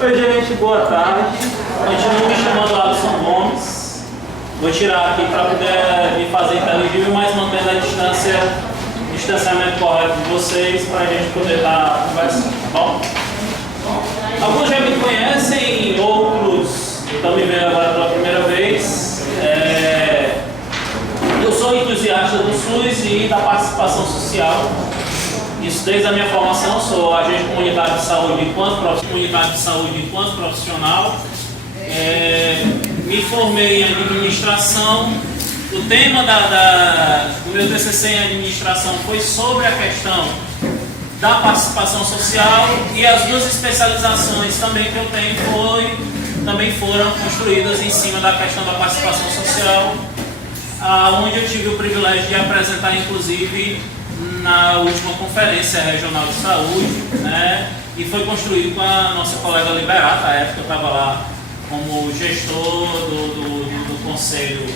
Oi, gente, boa tarde. Continuo me chamando Alisson Gomes. Vou tirar aqui para poder me fazer inteligível, mas mantendo a distanciamento correto de vocês, para a gente poder estar conversando, tá bom? Alguns já me conhecem, outros estão me vendo agora pela primeira vez. Eu sou entusiasta do SUS e da participação social. Isso desde a minha formação, sou agente comunitário de saúde enquanto profissional. Me formei em administração. O tema do meu TCC em administração foi sobre a questão da participação social, e as duas especializações também que eu tenho também foram construídas em cima da questão da participação social, onde eu tive o privilégio de apresentar, inclusive, na última conferência regional de saúde, né? E foi construído com a nossa colega Liberata. À época eu estava lá como gestor do conselho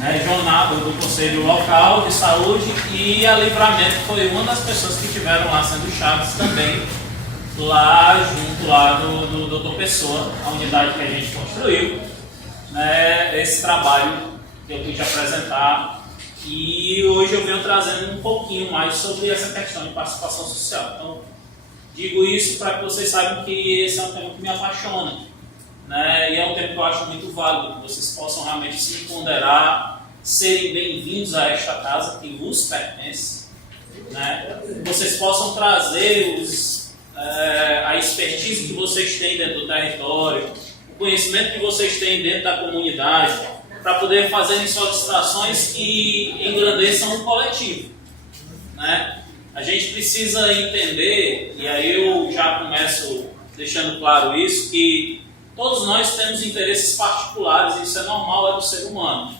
regional, do conselho local de saúde, e a Livramento foi uma das pessoas que estiveram lá sendo chaves também, lá junto do Dr. Pessoa, a unidade que a gente construiu, né? Esse trabalho que eu quis apresentar. E hoje eu venho trazendo um pouquinho mais sobre essa questão de participação social. Então, digo isso para que vocês saibam que esse é um tema que me apaixona, né? E é um tema que eu acho muito válido, que vocês possam realmente se empoderar, serem bem-vindos a esta casa que vos pertence, né? Que vocês possam trazer a expertise que vocês têm dentro do território, o conhecimento que vocês têm dentro da comunidade, para poder fazer solicitações que engrandeçam o coletivo, né? A gente precisa entender, e aí eu já começo deixando claro isso, que todos nós temos interesses particulares, e isso é normal, é do ser humano.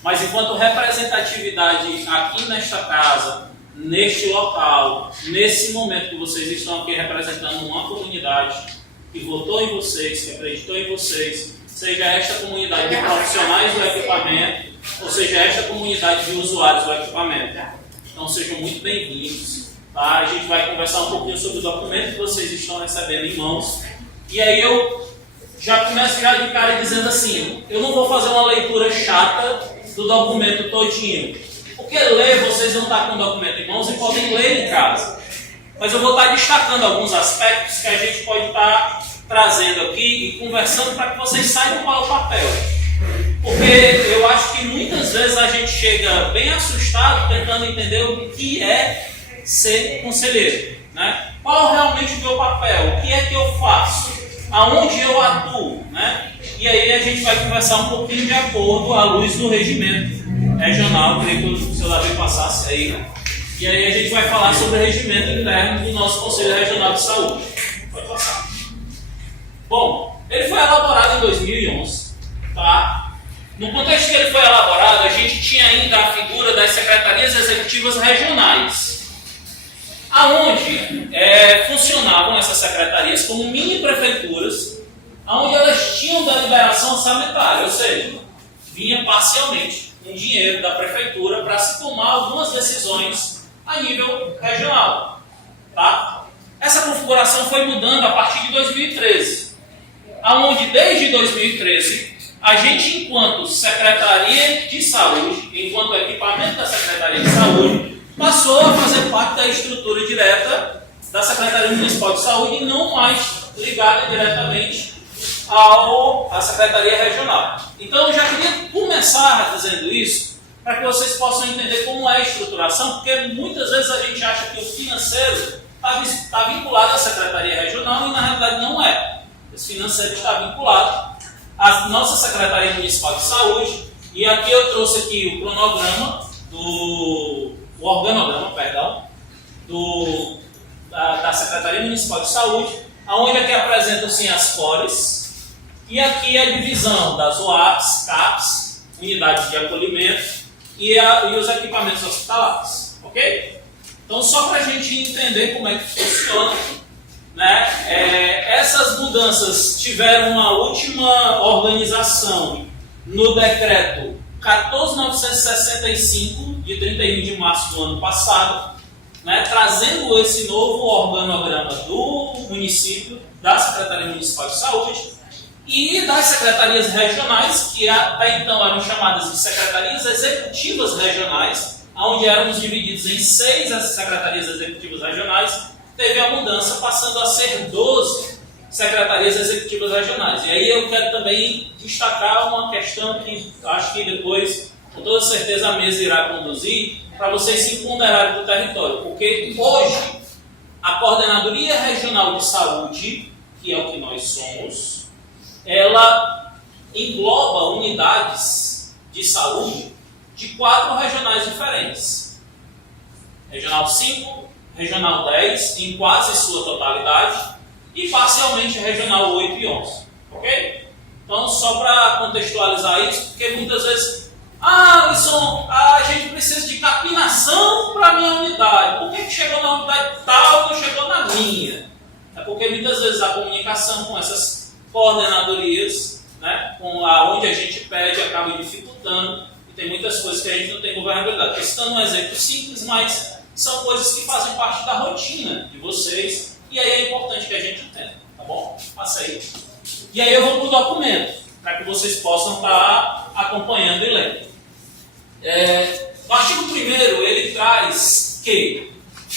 Mas enquanto representatividade aqui nesta casa, neste local, nesse momento que vocês estão aqui representando uma comunidade que votou em vocês, que acreditou em vocês, seja esta comunidade de profissionais do equipamento, ou seja esta comunidade de usuários do equipamento. Então sejam muito bem-vindos. Tá? A gente vai conversar um pouquinho sobre o documento que vocês estão recebendo em mãos. E aí eu já começo já de cara dizendo assim, eu não vou fazer uma leitura chata do documento todinho. Porque ler, vocês vão estar com o documento em mãos e podem ler em casa. Mas eu vou estar destacando alguns aspectos que a gente pode estar trazendo aqui e conversando para que vocês saibam qual é o papel. Porque eu acho que muitas vezes a gente chega bem assustado tentando entender o que é ser conselheiro, né? Qual realmente o meu papel? O que é que eu faço? Aonde eu atuo, né? E aí a gente vai conversar um pouquinho de acordo à luz do regimento regional. Eu queria que o seu Davi passasse aí. E aí a gente vai falar sobre o regimento interno do nosso Conselho Regional de Saúde. Pode passar. Bom, ele foi elaborado em 2011, tá? No contexto que ele foi elaborado, a gente tinha ainda a figura das secretarias executivas regionais, aonde funcionavam essas secretarias como mini prefeituras, onde elas tinham da liberação orçamentária, ou seja, vinha parcialmente um dinheiro da prefeitura para se tomar algumas decisões a nível regional, tá? Essa configuração foi mudando a partir de 2013. Onde desde 2013, a gente, enquanto Secretaria de Saúde, enquanto equipamento da Secretaria de Saúde, passou a fazer parte da estrutura direta da Secretaria Municipal de Saúde e não mais ligada diretamente à Secretaria Regional. Então, eu já queria começar dizendo isso, para que vocês possam entender como é a estruturação, porque muitas vezes a gente acha que o financeiro está vinculado à Secretaria Regional e, na realidade, não é. Esse financeiro está vinculado à nossa Secretaria Municipal de Saúde, e aqui eu trouxe aqui o cronograma, o organograma, perdão, da Secretaria Municipal de Saúde, onde aqui apresentam-se as CORES, e aqui a divisão das UAPs, CAPs, unidades de acolhimento, e os equipamentos hospitalares, ok? Então, só para a gente entender como é que funciona, né? Essas mudanças tiveram uma última organização no decreto 14.965, de 31 de março do ano passado, né, trazendo esse novo organograma do município, da Secretaria Municipal de Saúde e das secretarias regionais, que até então eram chamadas de secretarias executivas regionais, onde éramos divididos em 6 as secretarias executivas regionais, teve a mudança passando a ser 12 secretarias executivas regionais. E aí eu quero também destacar uma questão que acho que depois, com toda certeza, a mesa irá conduzir para vocês se ponderarem do território. Porque hoje, a Coordenadoria Regional de Saúde, que é o que nós somos, ela engloba unidades de saúde de 4 regionais diferentes. Regional 5, Regional 10, em quase sua totalidade, e parcialmente Regional 8 e 11. Ok? Então, só para contextualizar isso, porque muitas vezes, Alisson, a gente precisa de capinação para a minha unidade. Por que chegou na unidade tal e não chegou na minha? É porque muitas vezes a comunicação com essas coordenadorias, né, com onde a gente pede, acaba dificultando, e tem muitas coisas que a gente não tem governabilidade. Estou citando um exemplo simples, mas são coisas que fazem parte da rotina de vocês, e aí é importante que a gente entenda, tá bom? Passa aí. E aí eu vou para o documento, para que vocês possam estar acompanhando e lendo. O artigo 1º, ele traz que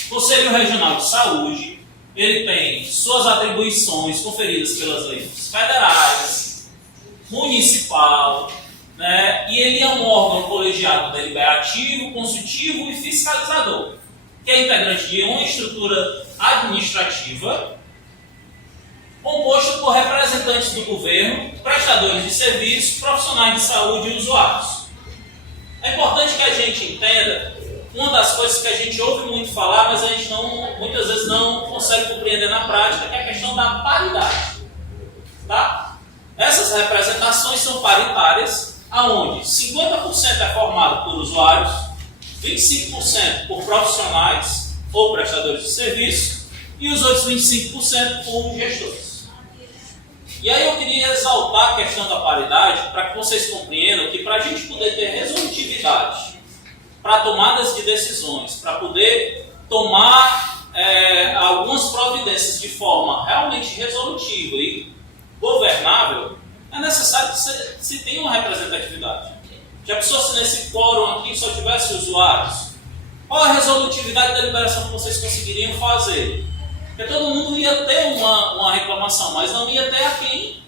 o Conselho Regional de Saúde, ele tem suas atribuições conferidas pelas leis federais, municipal, né, e ele é um órgão colegiado deliberativo, consultivo e fiscalizador, que é integrante de uma estrutura administrativa composta por representantes do governo, prestadores de serviços, profissionais de saúde e usuários. É importante que a gente entenda uma das coisas que a gente ouve muito falar, mas a gente muitas vezes não consegue compreender na prática, que é a questão da paridade. Tá? Essas representações são paritárias, onde 50% é formado por usuários, 25% por profissionais ou prestadores de serviço e os outros 25% por gestores. E aí eu queria exaltar a questão da paridade para que vocês compreendam que para a gente poder ter resolutividade para tomadas de decisões, para poder tomar algumas providências de forma realmente resolutiva e governável, é necessário que se tenha uma representatividade. Já pensou se nesse fórum aqui só tivesse usuários? Qual a resolutividade da deliberação que vocês conseguiriam fazer? Porque todo mundo ia ter uma reclamação, mas não ia ter a quem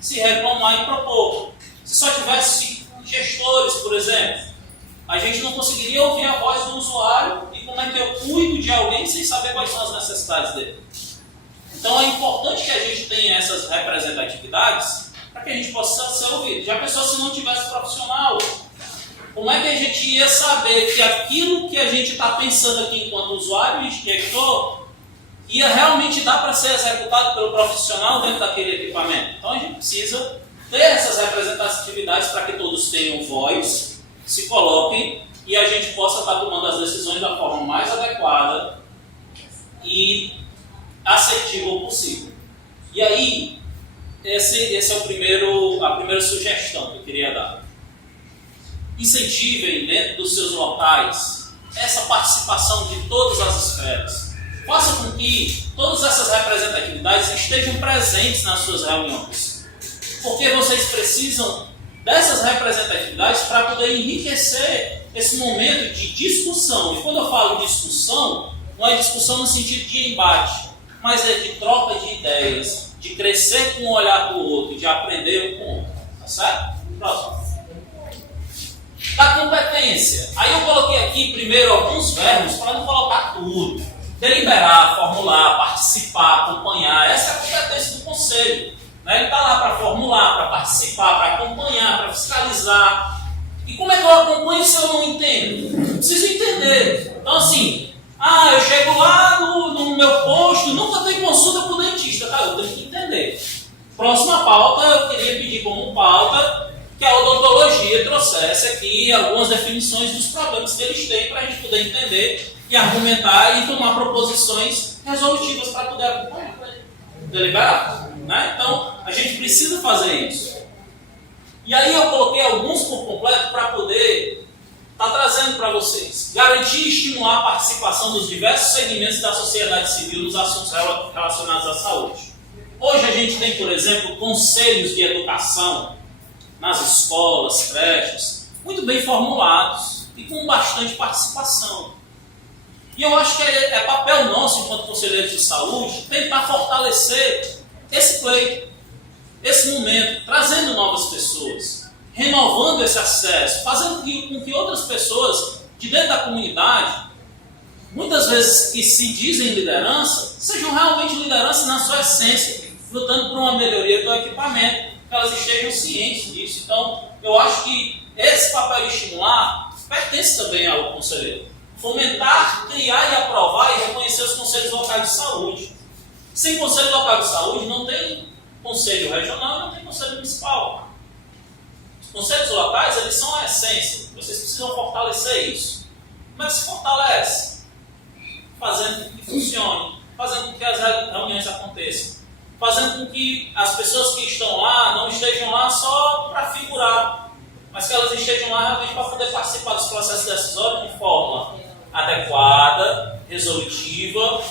se reclamar e propor. Se só tivesse gestores, por exemplo, a gente não conseguiria ouvir a voz do usuário e como é que eu cuido de alguém sem saber quais são as necessidades dele. Então é importante que a gente tenha essas representatividades para que a gente possa ser ouvido. Já pensou se não tivesse profissional? Como é que a gente ia saber que aquilo que a gente está pensando aqui enquanto usuário e gestor ia realmente dar para ser executado pelo profissional dentro daquele equipamento? Então a gente precisa ter essas representatividades para que todos tenham voz, se coloquem e a gente possa estar tomando as decisões da forma mais adequada e assertiva possível. E aí, esse é a primeira sugestão que eu queria dar. Incentivem dentro dos seus locais essa participação de todas as esferas. Faça com que todas essas representatividades estejam presentes nas suas reuniões. Porque vocês precisam dessas representatividades para poder enriquecer esse momento de discussão. E quando eu falo discussão, não é discussão no sentido de embate, mas é de troca de ideias, de crescer com o olhar do outro, de aprender um com o outro. Tá certo? Próximo. Da competência. Aí eu coloquei aqui primeiro alguns verbos para não colocar tudo. Deliberar, formular, participar, acompanhar. Essa é a competência do conselho. Né? Ele está lá para formular, para participar, para acompanhar, para fiscalizar. E como é que eu acompanho se eu não entendo? Preciso entender. Então assim, eu chego lá no meu posto, nunca tem consulta para o dentista. Tá? Eu tenho que entender. Próxima pauta, eu queria pedir como pauta que a odontologia trouxesse aqui algumas definições dos problemas que eles têm para a gente poder entender e argumentar e tomar proposições resolutivas para poder acompanhar, deliberar. Né? Então, a gente precisa fazer isso. E aí eu coloquei alguns por completo para poder está trazendo para vocês. Garantir e estimular a participação dos diversos segmentos da sociedade civil nos assuntos relacionados à saúde. Hoje a gente tem, por exemplo, conselhos de educação nas escolas, creches, muito bem formulados e com bastante participação. E eu acho que é papel nosso, enquanto conselheiros de saúde, tentar fortalecer esse pleito, esse momento, trazendo novas pessoas, renovando esse acesso, fazendo com que outras pessoas de dentro da comunidade, muitas vezes que se dizem liderança, sejam realmente liderança na sua essência, lutando por uma melhoria do equipamento, que elas estejam cientes disso. Então, eu acho que esse papel de estimular pertence também ao conselheiro. Fomentar, criar e aprovar e reconhecer os conselhos locais de saúde. Sem conselho local de saúde não tem conselho regional e não tem conselho municipal. Os conselhos locais, eles são a essência. Vocês precisam fortalecer isso. Como é que se fortalece? Fazendo com que funcione, fazendo com que as reuniões aconteçam, fazendo com que as pessoas que estão lá não estejam lá só para figurar, mas que elas estejam lá realmente para poder participar dos processos decisórios de forma adequada, resolutiva,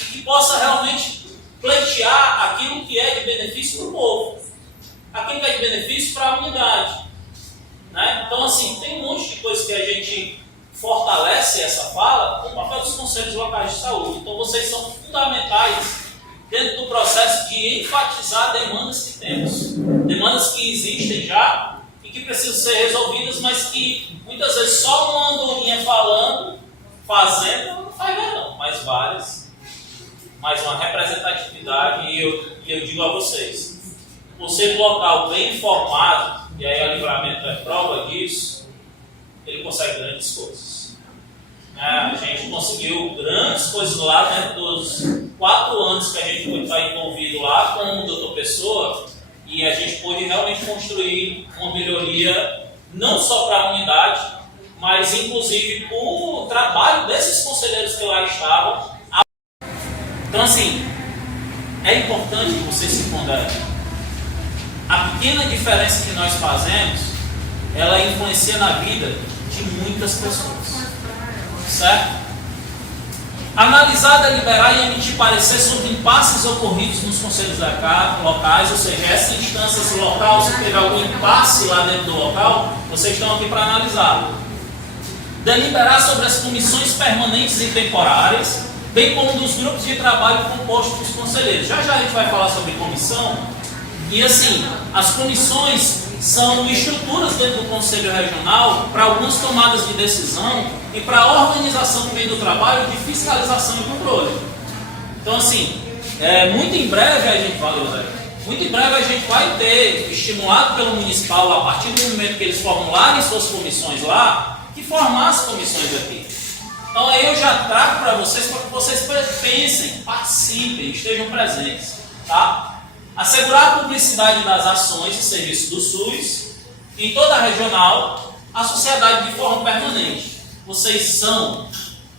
e que possa realmente pleitear aquilo que é de benefício para o povo, aquilo que é de benefício para a unidade. Né? Então, assim, tem um monte de coisa que a gente fortalece essa fala com o papel dos conselhos locais de saúde. Então, vocês são fundamentais dentro do processo de enfatizar demandas que temos, demandas que existem já e que precisam ser resolvidas, mas que muitas vezes só uma andorinha falando, fazendo, não faz nada não, mas várias, mais uma representatividade, e eu digo a vocês, o conselho local bem informado, e aí a Livramento é prova disso, ele consegue grandes coisas. A gente conseguiu grandes coisas lá dentro dos 4 anos que a gente foi estar envolvido lá com o Dr. Pessoa, e a gente pôde realmente construir uma melhoria não só para a unidade, mas inclusive por trabalho desses conselheiros que lá estavam. Então, assim, é importante que vocês se ponderem. A pequena diferença que nós fazemos, ela influencia na vida de muitas pessoas. Certo? Analisar, deliberar e emitir parecer sobre impasses ocorridos nos conselhos locais, ou seja, essa instância, esse local, se teve algum impasse lá dentro do local, vocês estão aqui para analisar. Deliberar sobre as comissões permanentes e temporárias, bem como dos grupos de trabalho compostos dos conselheiros. Já já a gente vai falar sobre comissão. E assim, as comissões são estruturas dentro do Conselho Regional para algumas tomadas de decisão e para a organização também do trabalho de fiscalização e controle. Então assim, muito em breve a gente muito em breve a gente vai ter, estimulado pelo municipal, a partir do momento que eles formularem suas comissões lá, que formar as comissões aqui. Então aí eu já trago para vocês que vocês pensem, participem, estejam presentes. Tá? Assegurar a publicidade das ações e serviços do SUS em toda a regional, a sociedade de forma permanente. Vocês são,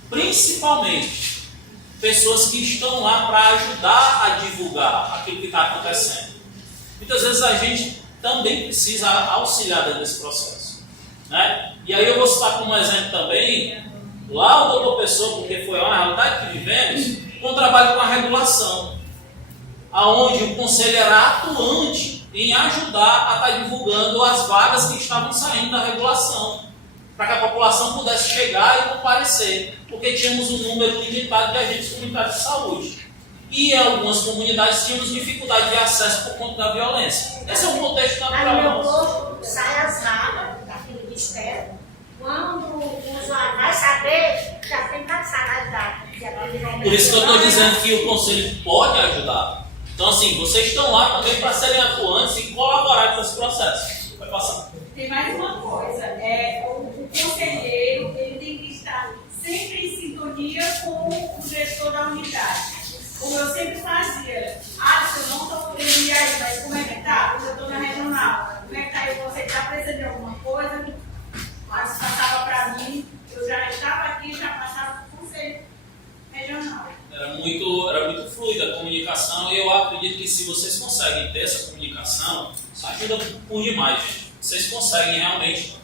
principalmente, pessoas que estão lá para ajudar a divulgar aquilo que está acontecendo. Muitas vezes a gente também precisa auxiliar dentro desse processo. Né? E aí eu vou citar como exemplo também, lá o doutor Pessoa, porque foi uma realidade que vivemos, com o trabalho com a regulação, aonde o conselho era atuante em ajudar a estar divulgando as vagas que estavam saindo da regulação, para que a população pudesse chegar e comparecer, porque tínhamos um número limitado de agentes comunitários de saúde. E em algumas comunidades tínhamos dificuldade de acesso por conta da violência. Esse é um contexto natural. Aí meu povo sai as vagas da fila de espera. Quando o usuário vai saber, já tem passado as datas. Por isso que eu estou dizendo que o conselho pode ajudar. Então, assim, vocês estão lá também para serem atuantes e colaborar com esse processo. Vai passar. Tem mais uma coisa, o conselheiro ele tem que estar sempre em sintonia com o gestor da unidade. Como eu sempre fazia, se eu não estou podendo ir aí, mas como é que está? Eu estou na regional, como é que está aí? Você está precisando de alguma coisa? Mas passava para mim, eu já estava aqui, já passava para o conselho regional. Era muito fluida a comunicação e eu acredito que se vocês conseguem ter essa comunicação, isso ajuda por demais, gente. Vocês conseguem realmente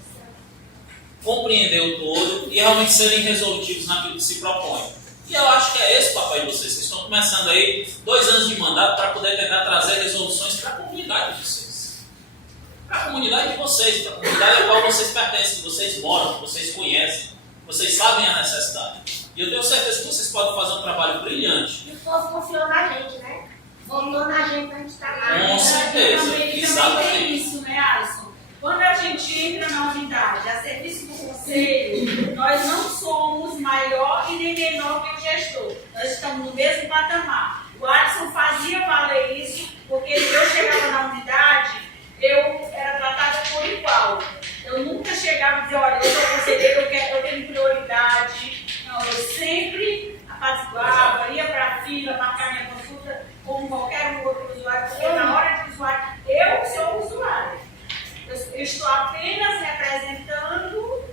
compreender o todo e realmente serem resolutivos naquilo que se propõe. E eu acho que é esse o papel de vocês. Vocês estão começando aí 2 anos de mandato para poder tentar trazer resoluções para a comunidade de vocês. Para a comunidade de vocês, para a comunidade a qual vocês pertencem, que vocês moram, que vocês conhecem, vocês sabem a necessidade. E eu tenho certeza que vocês podem fazer um trabalho brilhante. E o povo confiou na gente, né? Votou na gente para a gente estar lá. Com certeza, Também exatamente. tem isso, né, Alisson? Quando a gente entra na unidade, a serviço do conselho, nós não somos maior e nem menor que o gestor. Nós estamos no mesmo patamar. O Alisson fazia valer isso, porque eu chegava na unidade, eu era tratada por igual. Eu nunca chegava e dizia, olha, eu sou conselheiro, eu tenho prioridade. Não, eu sempre apaziguava, ia para a fila, marcar minha consulta como qualquer um outro usuário, porque na hora de usuário, eu sou usuário. Eu estou apenas representando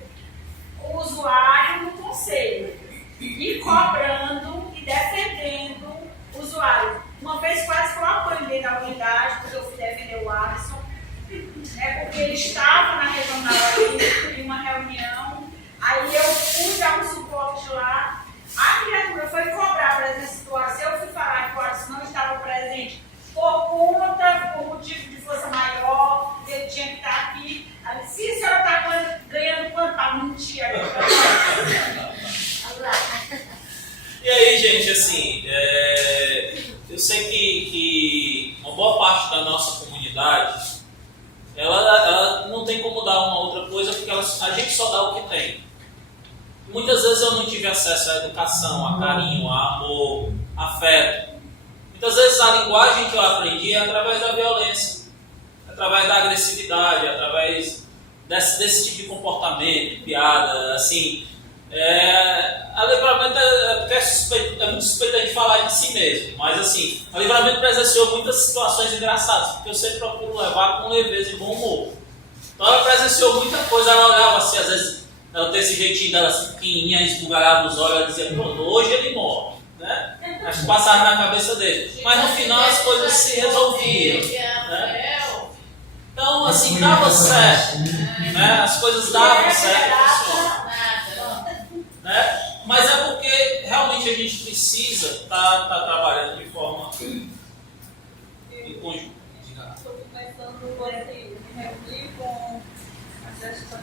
o usuário no conselho e cobrando e defendendo o usuário. Uma vez quase que eu apanhei na unidade, porque eu fui defender o Alisson, porque ele estava na regional em uma reunião, aí eu fui dar um suporte lá, a criatura foi cobrar a presença do Alisson, eu fui falar que o Alisson não estava presente por motivo de força maior, ele tinha que estar aqui. Ela disse, se a senhora está ganhando quanto para mentir agora? E aí, gente, assim, eu sei que uma boa parte da nossa comunidade, ela não tem como dar uma outra coisa, porque a gente só dá o que tem. Muitas vezes eu não tive acesso à educação, a carinho, a amor, a afeto. Muitas vezes a linguagem que eu aprendi é através da violência, através da agressividade, através desse tipo de comportamento, de piada, assim. A Livramento é muito suspeito de falar de si mesmo, mas assim, a Livramento presenciou muitas situações engraçadas, porque eu sempre procuro levar com leveza e bom humor. Então ela presenciou muita coisa, ela olhava assim, às vezes ela tem esse jeitinho dela assim, pequenininha, esbugalhava os olhos, ela dizia, pronto, hoje ele morre, né? Acho que passava na cabeça dele. Mas no final as coisas se resolviam, né? Então, assim, dava certo, né? As coisas davam certo, né? Mas é porque realmente a gente precisa estar trabalhando de forma em conjunto. Estou começando a me reunir com a gestão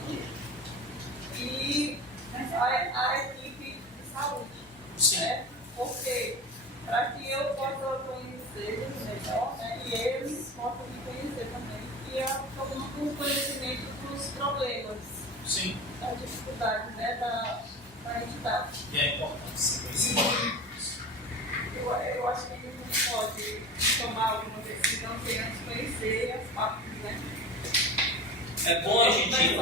e a equipe de saúde. Sim. Né? Porque para que eu possa conhecer melhor, né? E eles possam me conhecer também. E eu tomando conhecimento dos problemas, Sim. das dificuldades, né? da entidade. E é importante. Eu acho que a gente não pode tomar alguma decisão sem antes conhecer as partes, né? É bom a gente...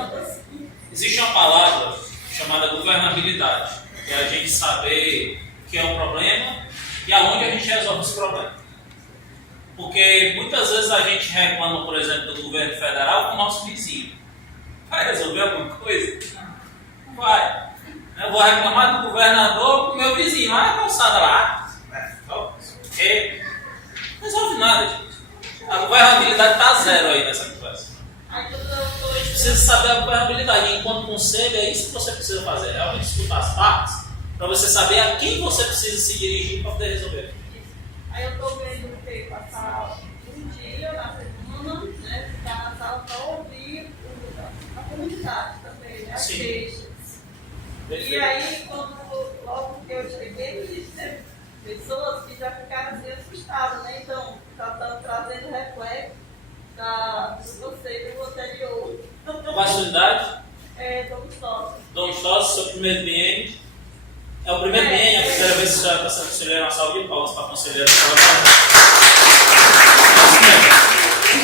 Existe uma palavra chamada governabilidade, que é a gente saber o que é um problema e aonde a gente resolve esse problema. Porque muitas vezes a gente reclama, por exemplo, do governo federal com o nosso vizinho. Vai resolver alguma coisa? Não vai. Eu vou reclamar do governador com o meu vizinho. Ah, a calçada lá. Não resolve nada, gente. A governabilidade está zero aí nessa conversa. A gente precisa saber a governabilidade. Enquanto conselho, é isso que você precisa fazer. Realmente escutar as partes, para você saber a quem você precisa se dirigir para poder resolver. Aí eu estou vendo que passar um dia na semana, né? Ficar na sala para ouvir a comunidade também, né? As queixas. E aí, logo que eu cheguei, existem pessoas que já ficaram assim assustadas, né? Então, estão trazendo reflexo do conselho anterior. Qual a sua idade? Dom Stoss. Dom Stoss, seu primeiro biênio. É o primeiro biênio, é a primeira vez que a senhora está sendo conselheira, uma salva de palmas para a conselheira.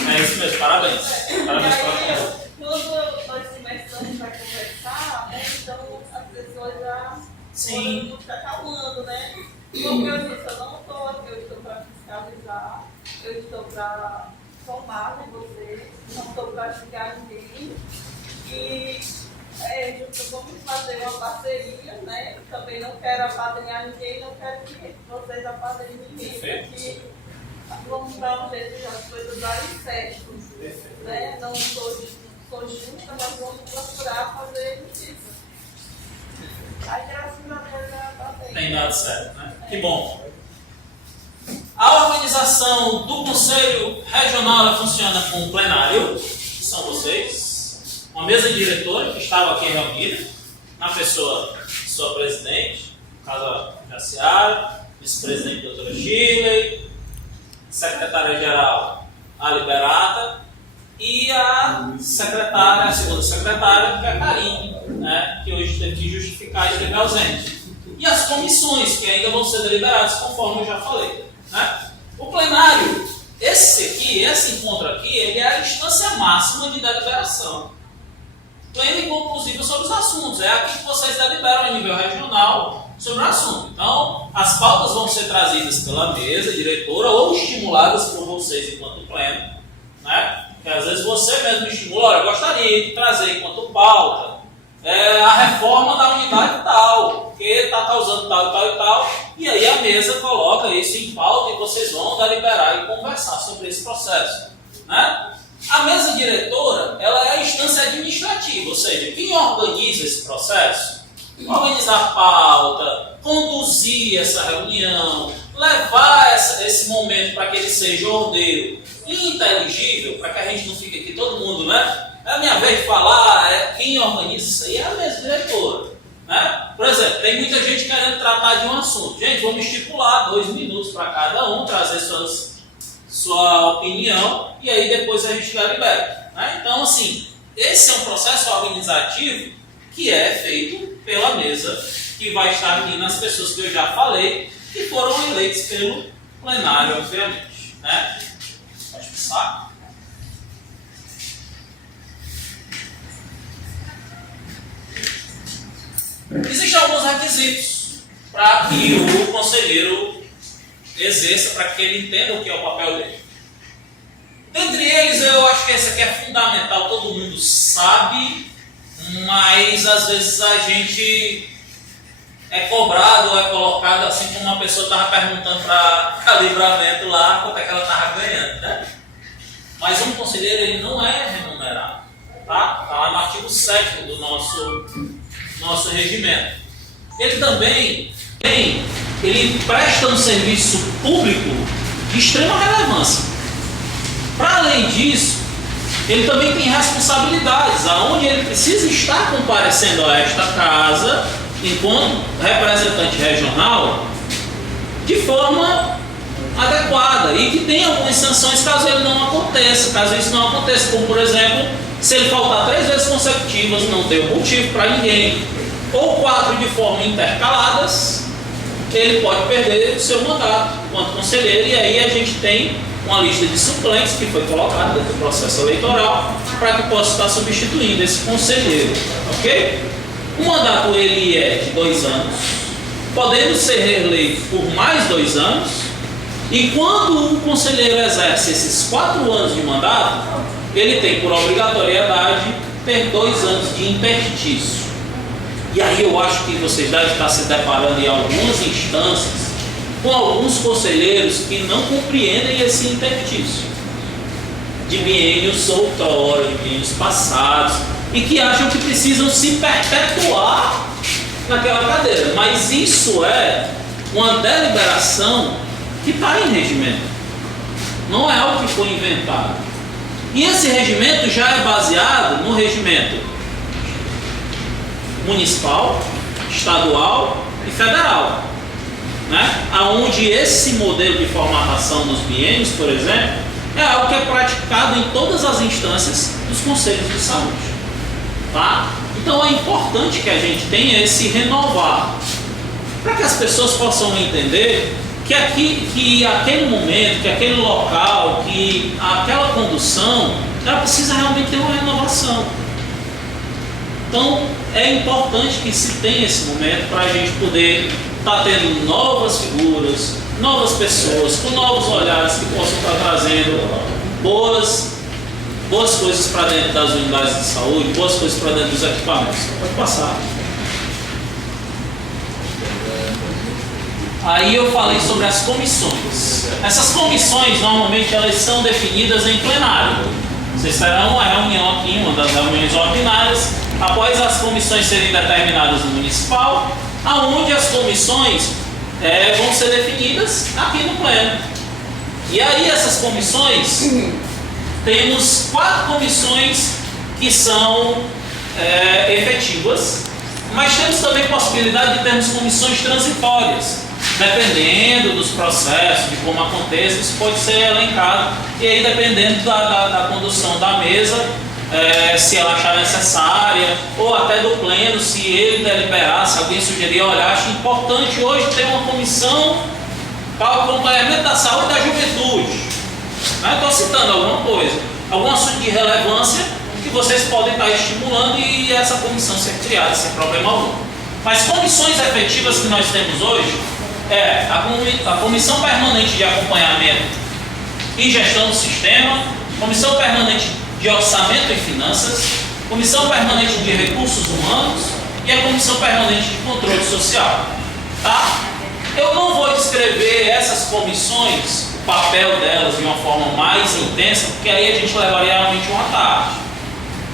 É isso mesmo, parabéns. Parabéns pela conversa. Quando nós começamos a conversar, né, então as pessoas já foram se acalmando, né? Porque eu disse, eu não estou aqui, eu estou para fiscalizar, eu estou para somar em você, não estou para julgar ninguém. E vamos fazer uma parceria, né? Também não quero apadrinhar ninguém, não quero que vocês apadrinhem ninguém. Porque vamos dar um jeito de as coisas darem certo. Né? Não sou estou justa, nós vamos procurar fazer justiça. Aí, graças a Deus, está bem. Tem dado certo, né? Que bom. A organização do Conselho Regional ela funciona com um plenário, que são vocês, uma mesa diretora que estava aqui reunida, na pessoa de sua presidente, no caso a Jaciara, vice-presidente doutora Shirley, secretária-geral a Liberata e a secretária, a segunda secretária, que é a Karine, né, que hoje teve que justificar e esteve ausente. E as comissões, que ainda vão ser deliberadas, conforme eu já falei. Né? O plenário, esse encontro aqui, ele é a instância máxima de deliberação. Pleno e conclusivo sobre os assuntos. É aqui que vocês deliberam a nível regional sobre o assunto. Então, as pautas vão ser trazidas pela mesa diretora ou estimuladas por vocês enquanto pleno. Né? Porque às vezes você mesmo estimula, olha, eu gostaria de trazer enquanto pauta a reforma da unidade tal, porque está causando tal e tal e tal, e aí a mesa coloca isso em pauta e vocês vão deliberar e conversar sobre esse processo. Né? A mesa diretora, ela é a instância administrativa, ou seja, quem organiza esse processo, organizar a pauta, conduzir essa reunião, levar esse momento para que ele seja ordeiro e inteligível, para que a gente não fique aqui todo mundo, né? É a minha vez de falar, quem organiza isso aí é a mesa diretora. Né? Por exemplo, tem muita gente querendo tratar de um assunto. Gente, vamos estipular 2 minutos para cada um, trazer sua opinião e aí depois a gente delibera. Né? Então, assim, esse é um processo organizativo que é feito pela mesa, que vai estar aqui nas pessoas que eu já falei, que foram eleitas pelo plenário, obviamente. Né? Pode passar. Existem alguns requisitos para que o conselheiro exerça, para que ele entenda o que é o papel dele. Dentre eles, eu acho que esse aqui é fundamental, todo mundo sabe, mas às vezes a gente é cobrado ou é colocado assim como uma pessoa estava perguntando para a Livramento lá quanto é que ela estava ganhando. Né? Mas um conselheiro ele não é remunerado. Tá? Está lá no artigo 7º do nosso regimento. Ele também ele presta um serviço público de extrema relevância. Para além disso, ele também tem responsabilidades, aonde ele precisa estar comparecendo a esta casa, enquanto representante regional, de forma adequada e que tem algumas sanções caso ele não aconteça, caso isso não aconteça, como por exemplo, se ele faltar 3 vezes consecutivas, não tem motivo para ninguém, ou 4 de forma intercaladas, ele pode perder o seu mandato enquanto conselheiro, e aí a gente tem uma lista de suplentes que foi colocada dentro do processo eleitoral para que possa estar substituindo esse conselheiro, ok? O mandato ele é de 2 anos, podendo ser reeleito por mais 2 anos, e quando o conselheiro exerce esses 4 anos de mandato, ele tem por obrigatoriedade ter 2 anos de interstício. E aí eu acho que vocês devem estar se deparando em algumas instâncias com alguns conselheiros que não compreendem esse interstício de biênios outrora, de biênios passados, e que acham que precisam se perpetuar naquela cadeira. Mas isso é uma deliberação que está em regimento, não é algo que foi inventado. E esse regimento já é baseado no regimento municipal, estadual e federal, né? Onde esse modelo de formatação dos biênios, por exemplo, é algo que é praticado em todas as instâncias dos conselhos de saúde. Tá? Então é importante que a gente tenha esse renovar, para que as pessoas possam entender que aquele momento, que aquele local, que aquela condução, ela precisa realmente ter uma renovação. Então é importante que se tenha esse momento para a gente poder estar tendo novas figuras, novas pessoas, com novos olhares que possam estar trazendo boas coisas para dentro das unidades de saúde, boas coisas para dentro dos equipamentos. Pode passar. Aí eu falei sobre as comissões. Essas comissões normalmente elas são definidas em plenário. Vocês terão uma reunião aqui, uma das reuniões ordinárias, após as comissões serem determinadas no municipal, aonde as comissões vão ser definidas aqui no pleno. E aí essas comissões, temos 4 comissões que são efetivas, mas temos também possibilidade de termos comissões transitórias, dependendo dos processos, de como aconteça, isso pode ser elencado, e aí dependendo da condução da mesa, se ela achar necessária, ou até do pleno, se ele deliberar, se alguém sugerir, olha, acho importante hoje ter uma comissão para o acompanhamento da saúde e da juventude. Estou citando alguma coisa, algum assunto de relevância que vocês podem estar estimulando e essa comissão ser criada sem problema algum. Mas comissões efetivas que nós temos hoje a Comissão Permanente de Acompanhamento e Gestão do Sistema, Comissão Permanente de Orçamento e Finanças, Comissão Permanente de Recursos Humanos e a Comissão Permanente de Controle Social. Tá? Eu não vou descrever essas comissões, o papel delas de uma forma mais intensa, porque aí a gente levaria realmente uma tarde.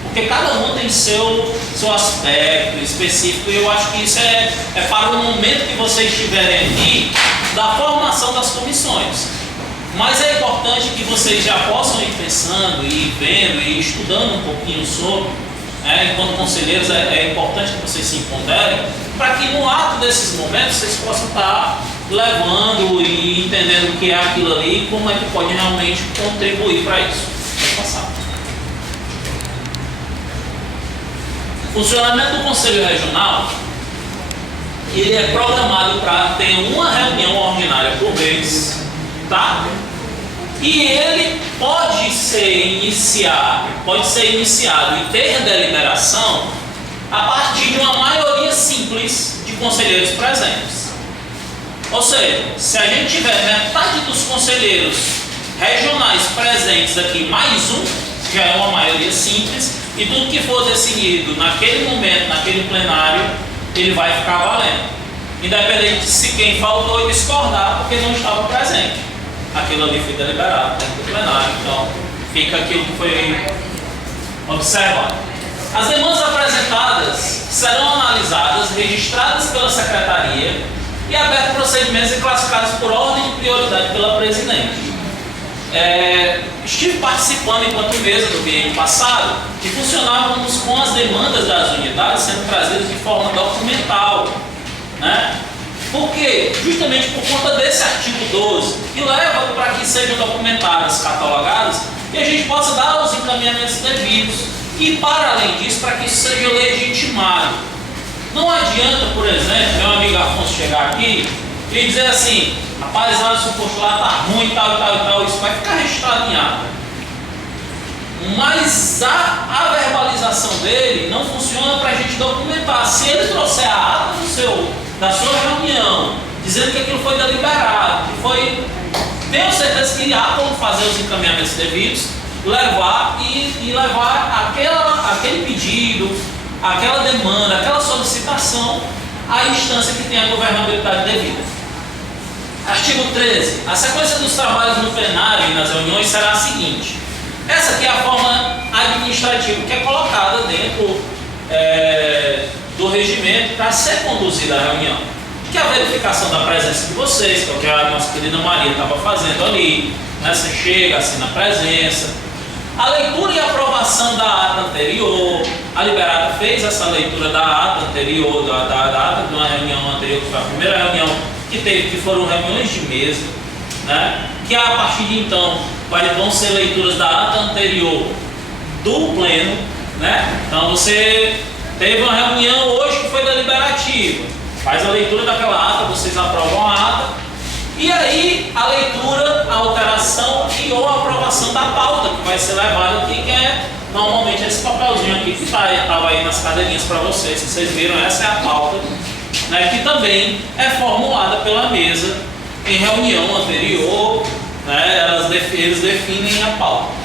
Porque cada uma tem seu aspecto específico, e eu acho que isso é para o momento que vocês estiverem aqui, da formação das comissões. Mas é importante que vocês já possam ir pensando, ir vendo e estudando um pouquinho sobre, enquanto conselheiros, é importante que vocês se empoderem, para que no ato desses momentos vocês possam estar levando e entendendo o que é aquilo ali e como é que pode realmente contribuir para isso. Pode passar. O funcionamento do Conselho Regional, ele é programado para ter uma reunião ordinária por mês, tá? E ele pode ser iniciado e ter deliberação a partir de uma maioria simples de conselheiros presentes. Ou seja, se a gente tiver metade dos conselheiros regionais presentes aqui mais um, já é uma maioria simples, e tudo que for decidido naquele momento, naquele plenário, ele vai ficar valendo. Independente de se quem faltou discordar porque não estava presente. Aquilo ali foi deliberado dentro do plenário, então fica aquilo que foi observado. As demandas apresentadas serão analisadas, registradas pela Secretaria e abertos procedimentos e classificados por ordem de prioridade pela Presidente. Estive participando enquanto mesa do biênio passado e funcionávamos com as demandas das unidades sendo trazidas de forma documental, né? Porque, justamente por conta desse artigo 12, que leva para que sejam documentadas, catalogadas, e a gente possa dar os encaminhamentos devidos, e para além disso, para que isso seja legitimado. Não adianta, por exemplo, meu amigo Afonso chegar aqui e dizer assim: rapaz, olha, se o postular está ruim, tal, isso vai ficar registrado em ata. Mas a verbalização dele não funciona para a gente documentar. Se ele trouxer a ata da sua reunião, dizendo que aquilo foi deliberado, tenho certeza que há como fazer os encaminhamentos devidos, levar aquele pedido, aquela demanda, aquela solicitação à instância que tem a governabilidade devida. Artigo 13. A sequência dos trabalhos no plenário e nas reuniões será a seguinte. Essa aqui é a forma administrativa que é colocada dentro do regimento para ser conduzida a reunião. Que é a verificação da presença de vocês, que é o que a nossa querida Maria estava fazendo ali. Né? Você chega, assina a presença. A leitura e aprovação da ata anterior. A liberada fez essa leitura da ata anterior, da ata de uma reunião anterior, que foi a primeira reunião que teve, que foram reuniões de mesa, né? Que a partir de então vão ser leituras da ata anterior do pleno, né? Então você teve uma reunião hoje que foi deliberativa, faz a leitura daquela ata, vocês aprovam a ata, e aí a leitura, a alteração e ou a aprovação da pauta que vai ser levada aqui, que é normalmente esse papelzinho aqui que estava aí nas cadeirinhas para vocês, se vocês viram, essa é a pauta, né, que também é formulada pela mesa em reunião anterior, né, eles definem a pauta.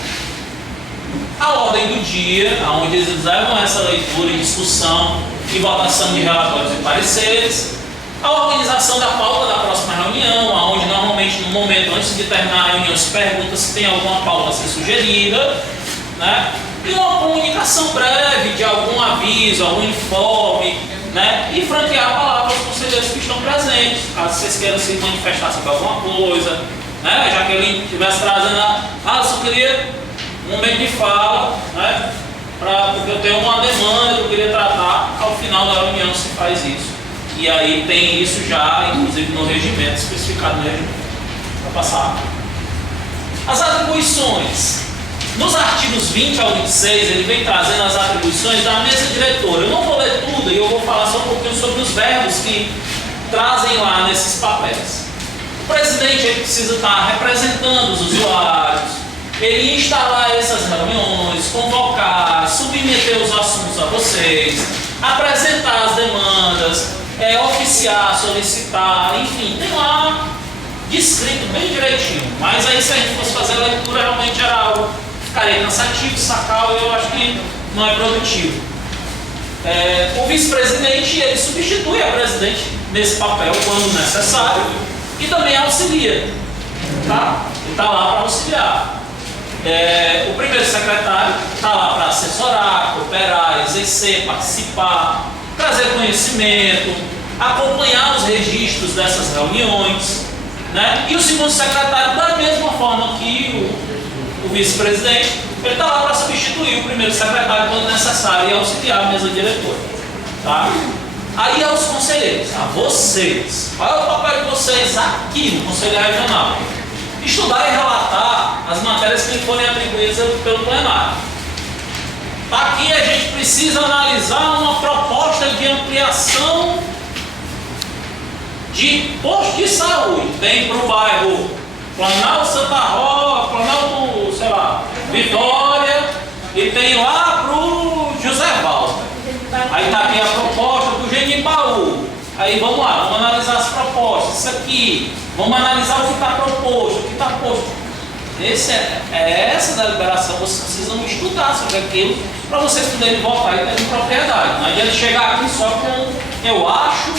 A ordem do dia, onde eles levam essa leitura e discussão e votação de relatórios e pareceres. A organização da pauta da próxima reunião, onde normalmente no momento antes de terminar a reunião se pergunta se tem alguma pauta a ser sugerida. né? E uma comunicação breve de algum aviso, algum informe, né? E franquear a palavra aos conselheiros que estão presentes, caso vocês queiram se manifestar sobre alguma coisa, né? Já que ele estivesse trazendo só queria um momento de fala, né? Porque eu tenho uma demanda que eu queria tratar, ao final da reunião se faz isso. E aí tem isso já, inclusive no regimento, especificado no regimento. Vou passar. As atribuições. Nos artigos 20 ao 26, ele vem trazendo as atribuições da mesa diretora. Eu não vou ler tudo e eu vou falar só um pouquinho sobre os verbos que trazem lá nesses papéis. O presidente ele precisa estar representando os usuários, ele instalar essas reuniões, convocar, submeter os assuntos a vocês, apresentar as demandas, oficiar, solicitar, enfim, tem lá descrito bem direitinho. Mas aí se a gente fosse fazer a leitura, realmente era algo ficaria cansativo, sacar, eu acho que não é produtivo. O vice-presidente, ele substitui a presidente nesse papel quando necessário e também auxilia, tá? Ele está lá para auxiliar. O primeiro secretário está lá para assessorar, cooperar, exercer, participar, trazer conhecimento, acompanhar os registros dessas reuniões, né? E o segundo secretário, da mesma forma que o vice-presidente, ele está lá para substituir o primeiro secretário quando necessário e auxiliar a mesa diretora. Tá? Aí aos conselheiros, a vocês, qual é o papel de vocês aqui no Conselho Regional? Estudar e relatar as matérias que forem atribuídas pelo plenário. Aqui a gente precisa analisar uma proposta de ampliação de posto de saúde. Tem para o bairro Planalto Santa Rosa, Planalto, sei lá, Vitória, e tem lá para o José Valdo. Aí está aqui a proposta do Genipaú. Aí vamos lá, vamos analisar as propostas. Isso aqui, vamos analisar o que está proposto, o que está posto. Essa deliberação, vocês precisam estudar sobre aquilo para vocês poderem votar e terem propriedade. Não adianta chegar aqui só com eu acho,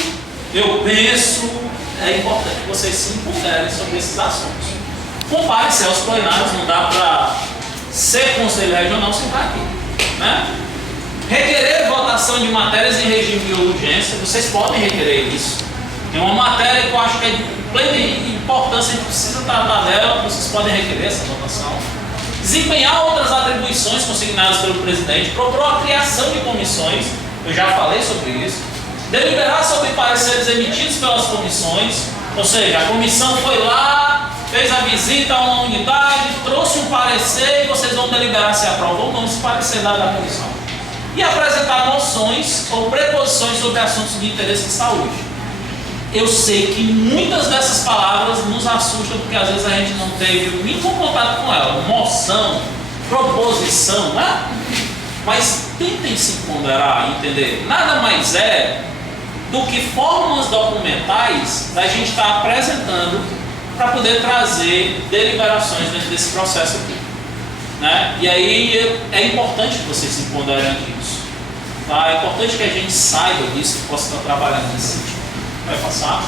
eu penso. É importante que vocês se empoderem sobre esses assuntos. Comparecer aos plenários, não dá para ser conselho regional sem estar aqui, né? Requerer votação de matérias em regime de urgência, vocês podem requerer isso. Tem uma matéria que eu acho que é de plena importância, a gente precisa tratar dela, vocês podem requerer essa votação. Desempenhar outras atribuições consignadas pelo presidente, propor a criação de comissões, eu já falei sobre isso. Deliberar sobre pareceres emitidos pelas comissões, ou seja, a comissão foi lá, fez a visita a uma unidade, trouxe um parecer e vocês vão deliberar se aprova ou não esse parecer dado à comissão. E apresentar moções ou preposições sobre assuntos de interesse de saúde. Eu sei que muitas dessas palavras nos assustam porque às vezes a gente não teve nenhum contato com ela. Moção, proposição, né? Mas tentem se ponderar, entender. Nada mais é do que formas documentais da gente estar apresentando para poder trazer deliberações dentro desse processo aqui, né? E aí é importante que vocês se ponderem disso, tá? É importante que a gente saiba disso e possa estar trabalhando nesse sentido. Vai passar.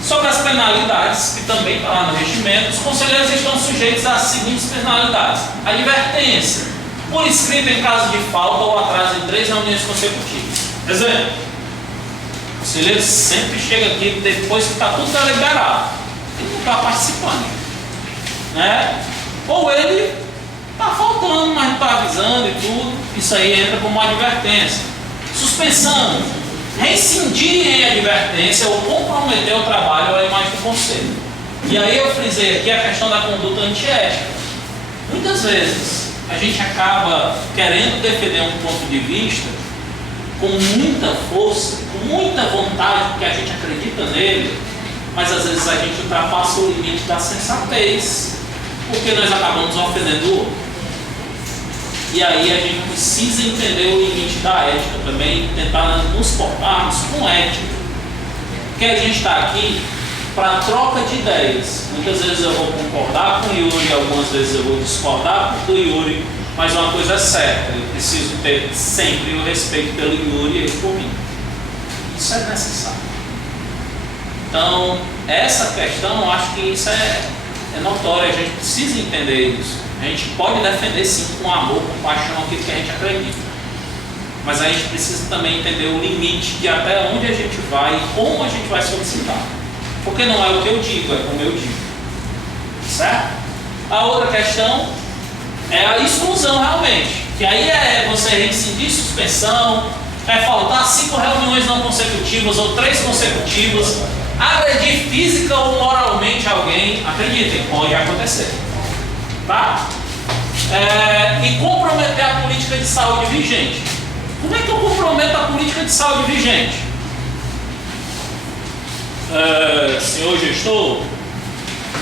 Sobre as penalidades, que também está lá no regimento, os conselheiros estão sujeitos às seguintes penalidades: advertência, por escrito em caso de falta ou atraso em 3 reuniões consecutivas. Exemplo, o conselheiro sempre chega aqui depois que está tudo deliberado, ele não está participando, né? Ou ele está faltando, mas não está avisando e tudo, isso aí entra como uma advertência. Suspensão, rescindir em advertência ou comprometer o trabalho ou a imagem do conselho. E aí eu frisei aqui a questão da conduta antiética. Muitas vezes a gente acaba querendo defender um ponto de vista com muita força, com muita vontade, porque a gente acredita nele, mas às vezes a gente ultrapassa o limite da sensatez, porque nós acabamos ofendendo o outro. E aí a gente precisa entender o limite da ética também, tentar nos portarmos com ética. Porque a gente está aqui para troca de ideias. Muitas vezes eu vou concordar com o Yuri, algumas vezes eu vou discordar do Yuri, mas uma coisa é certa, eu preciso ter sempre o respeito pelo Yuri e ele por mim. Isso é necessário. Então, essa questão, eu acho que isso é é notória, a gente precisa entender isso. A gente pode defender sim com amor, com paixão aquilo que a gente acredita. Mas a gente precisa também entender o limite de até onde a gente vai e como a gente vai solicitar. Porque não é o que eu digo, é como eu digo. Certo? A outra questão é a exclusão realmente. Que aí é você rescindir suspensão, é faltar 5 reuniões não consecutivas ou 3 consecutivas, agredir física ou moralmente alguém. Acreditem, pode acontecer. Tá? E comprometer a política de saúde vigente. Como é que eu comprometo a política de saúde vigente? Senhor gestor,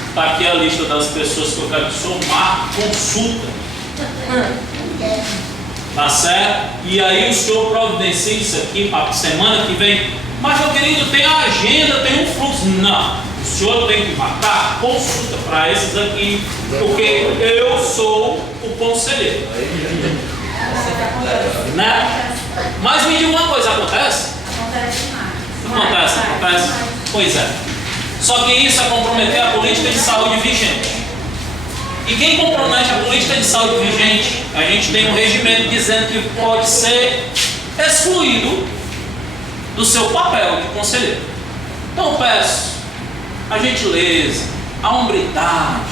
está aqui a lista das pessoas que eu quero que o senhor marque consulta. Tá certo? E aí o senhor providencia isso aqui para a semana que vem. Mas, meu querido, tem a agenda, tem um fluxo. Não, o senhor tem que marcar consulta para esses aqui, porque eu sou o conselheiro. Né? Mas me diga uma coisa, acontece? Acontece. Pois é. Só que isso é comprometer a política de saúde vigente. E quem compromete a política de saúde vigente, a gente tem um regimento dizendo que pode ser excluído do seu papel de conselheiro. Então eu peço a gentileza, a hombridade,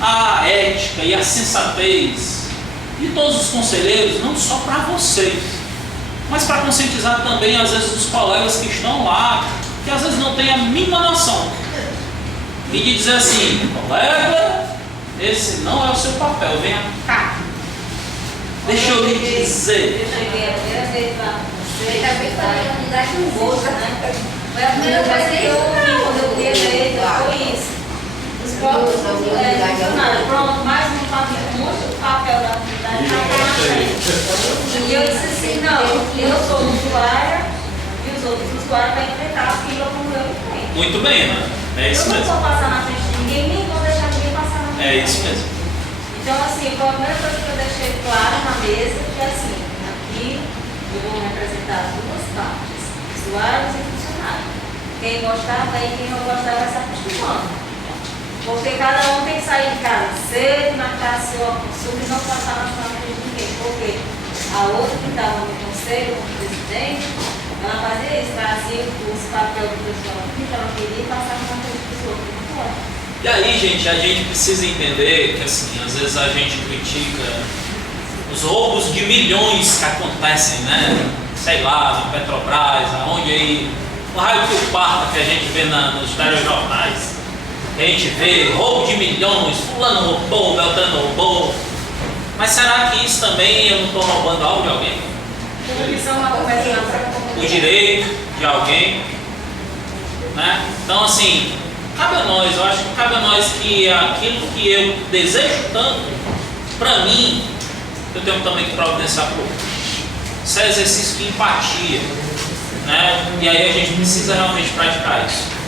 a ética e a sensatez de todos os conselheiros, não só para vocês, mas para conscientizar também às vezes os colegas que estão lá, que às vezes não têm a mínima noção, e de dizer assim: colega, esse não é o seu papel, venha cá. Deixa eu lhe dizer. Eu cheguei a primeira vez lá com você, também falei a unidade com bolsa, né? Foi a primeira coisa que eu vi quando eu fui eleita, foi isso. Os próprios funcionários, pronto, mais um papel da unidade e eu disse assim: não, eu sou usuária e os outros usuários vão enfrentar a fila como eu enfrento. Muito bem, né? É isso mesmo. Eu não mesmo. vou passar na frente de ninguém, nem vou deixar ninguém passar na frente. É isso mesmo. Então, assim, foi a primeira coisa que eu deixei claro na mesa, que assim, aqui eu vou representar as duas partes, usuários e funcionários. Quem gostar vai e quem não gostar vai se acostumando. Porque cada um tem que sair de casa cedo, marcar a sua consulta e não passar na frente de ninguém. Porque a outra que estava no conselho, como presidente, ela fazia isso, trazia os papéis do pessoal que ela queria e passava na frente dos outros. Não pode. E aí, gente, a gente precisa entender que, assim, às vezes a gente critica os roubos de milhões que acontecem, né? Sei lá, na Petrobras, aonde aí, o raio que o parta que a gente vê nos telejornais. A gente vê roubo de milhões, fulano roubou, Beltrano roubou. Mas será que isso também eu não estou roubando algo de alguém? O direito de alguém, né? Então, assim, cabe a nós, eu acho que cabe a nós que aquilo que eu desejo tanto, para mim, eu tenho também que providenciar para o outro. Isso é exercício de empatia, né? E aí a gente precisa realmente praticar isso.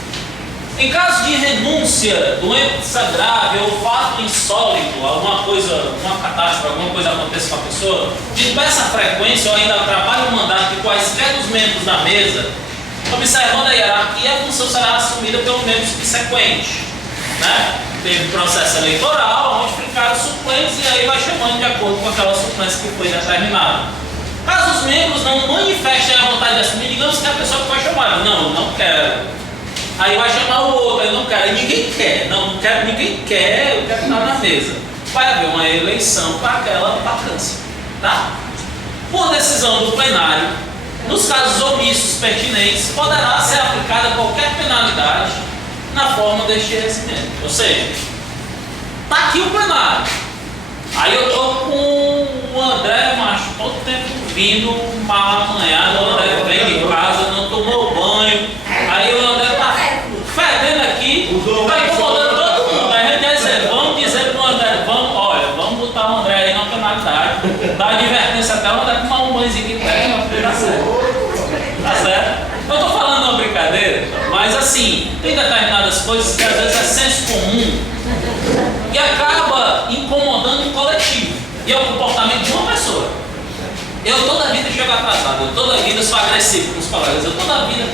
Em caso de renúncia, doença grave ou fato insólito, alguma coisa, uma catástrofe, alguma coisa acontece com a pessoa, de diversa frequência ou ainda trabalho ou mandato de quaisquer dos membros da mesa, observando a hierarquia, a função será assumida pelo membro subsequente. Né? Teve processo eleitoral, onde ficaram suplentes e aí vai chamando de acordo com aquela suplência que foi determinada. Caso os membros não manifestem a vontade de assumir, digamos que a pessoa que foi chamada, não quero. Aí vai chamar o outro, aí não quer, ninguém quer, não quero, ninguém quer, eu quero estar na mesa. Vai haver uma eleição para aquela vacância, tá? Por decisão do plenário, nos casos omissos pertinentes, poderá ser aplicada qualquer penalidade na forma deste recebimento. Ou seja, está aqui o plenário. Aí eu estou com o André, macho, todo tempo vindo mal amanhã, o André vem de casa, não tomou banho. Aí o André está fedendo aqui, está incomodando todo mundo. Aí a gente dizer, vamos dizer para o André, vamos botar o André aí na penalidade, dar advertência até o André tomar um banhozinho que pega, tá certo. Tá certo? Eu estou falando uma brincadeira, mas assim, tem determinadas coisas que às vezes é senso comum e acaba incomodando o coletivo. E é o comportamento de uma pessoa. Eu toda a vida chego atrasado, eu toda a vida sou agressivo com os colegas, eu toda a vida.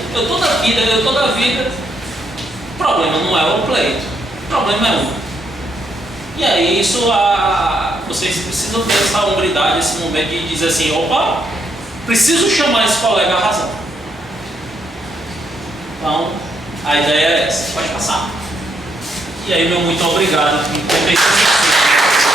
O problema não é o pleito. problema é um. E aí vocês precisam ter essa hombridade, esse momento de dizer assim, opa, preciso chamar esse colega à razão. Então, a ideia é essa. Pode passar. E aí, meu muito obrigado.